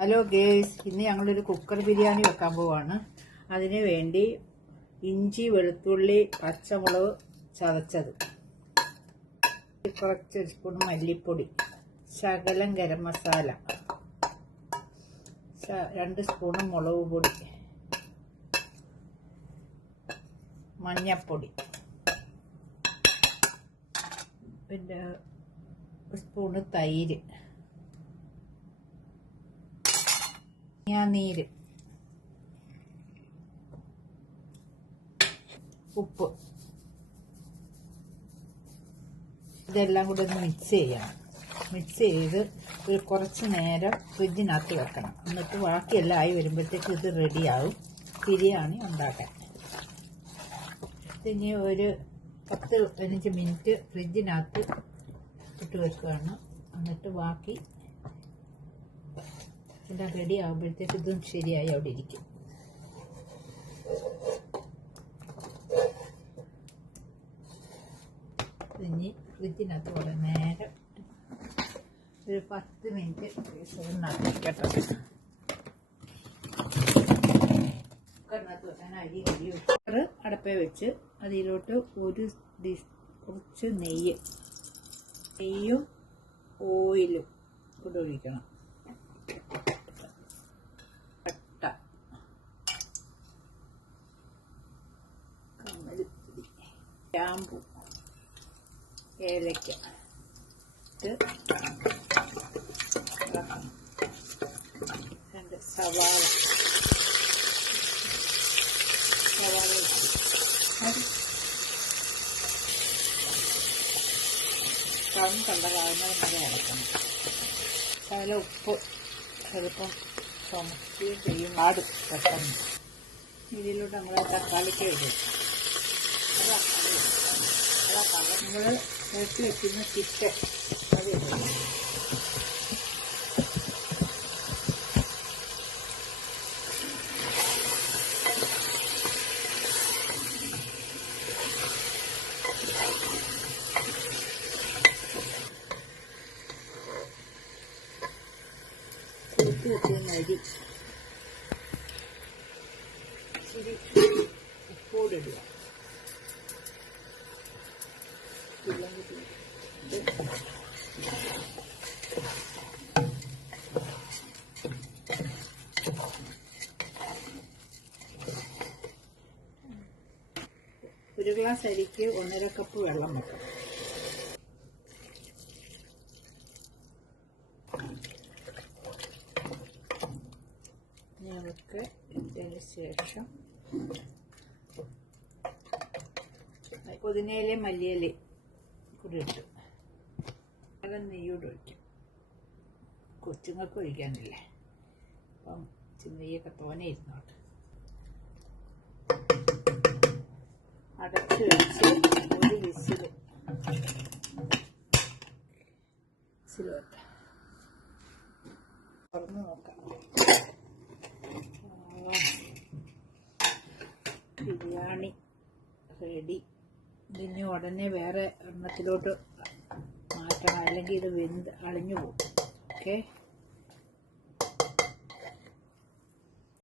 Hello guys, ഇന്ന് ഞങ്ങളൊരു cooker biryani വെക്കാൻ പോവാണ്. അതിന് വേണ്ടി ഇഞ്ചി, വെളുത്തുള്ളി, പച്ചമുളക് ചതച്ചത്, കുറച്ച് സ്പൂൺ മല്ലിപ്പൊടി, ശകലം ഗരം മസാല, 2 സ്പൂൺ മുളക് പൊടി, മഞ്ഞപ്പൊടി, പിന്നെ 1 സ്പൂണ് തൈര്, നീര്, ഉപ്പ്. ഇതെല്ലാം കൂടെ ഒന്ന് മിക്സ് ചെയ്യണം. മിക്സ് ചെയ്ത് കുറച്ച് നേരം ഫ്രിഡ്ജിനകത്ത് വെക്കണം. എന്നിട്ട് ബാക്കിയെല്ലാം ആയി വരുമ്പോഴത്തേക്ക് ഇത് റെഡിയാവും ബിരിയാണി ഉണ്ടാക്കാൻ. ഇനി ഒരു 10-15 മിനിറ്റ് ഫ്രിഡ്ജിനകത്ത് ഇട്ട് വെക്കുകയാണ്. എന്നിട്ട് ബാക്കി എല്ലാം റെഡി ആകുമ്പോഴത്തേക്ക് ഇതും ശരിയായി അവിടെ ഇരിക്കും. ഇനി ഫ്രിഡ്ജിനകത്ത് കുറേ നേരം ഒരു 10 മിനിറ്റ് ഫ്രീസറിനകത്ത് വെക്കട്ടെ. കുക്കറിനകത്ത് വെക്കാൻ അരി കുക്കർ അടപ്പേ വെച്ച് അതിലോട്ട് കുറച്ച് നെയ്യും ഓയിലും കൂടെ ഒഴിക്കണം. പട്ട, കമ്മൽപ്പൊടി, ഗ്രാമ്പു, ഏലക്ക ഇട്ട് സവാള കണ്ടകാവുന്ന വരെ അടക്കണം. ശകല ഉപ്പ് എളുപ്പം ചുമക്കുകയും ചെയ്യും. ആടും പെട്ടെന്ന്. ഇതിലൂടെ നമ്മൾ തക്കാളിക്ക് ഇടും. നമ്മൾ എടുത്ത് വെക്കുന്ന ചിക്കൻ അത് ഇടും. എടുത്ത് വെക്കുന്ന അരി ഇച്ചിരി ഉപ്പോടിടുക. ഒരു ഗ്ലാസ് അരിക്ക് 1.5 കപ്പ് വെള്ളം വെക്കണം. ഞങ്ങൾക്ക് ഇതിന് ശേഷം പുതിനയില, മല്ലിയില കൂടി ഇട്ട് നല്ല നെയ്യോട് ഒഴിക്കും. കൊച്ചുങ്ങൾക്ക് ഒഴിക്കാനില്ലേ, അപ്പം നെയ്യൊക്കെ തോനെ ഇരുന്നോട്ട്. അടച്ച് വെച്ച് ഒരു വിസിൽ തുറന്ന് നോക്കാം. ബിരിയാണി റെഡി. ഇതിന് ഉടനെ വേറെ എണ്ണത്തിലോട്ട് മാറ്റണം, അല്ലെങ്കിൽ ഇത് അളിഞ്ഞു പോകും. ഓക്കെ.